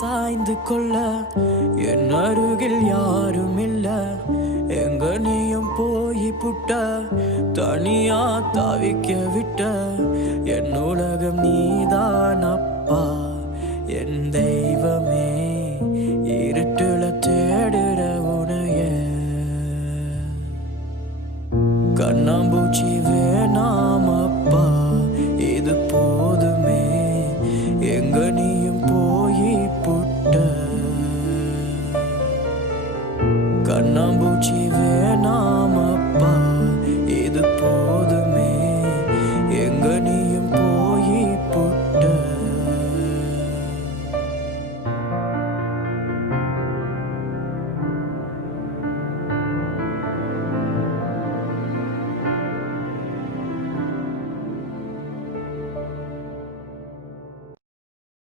சாய்ந்து கொள்ள என் அருகில் யாரும் இல்ல. எங்க நீயும் போய் புட்ட தனியா தவிக்க விட்ட என் உலகம் நீதான் அப்பா.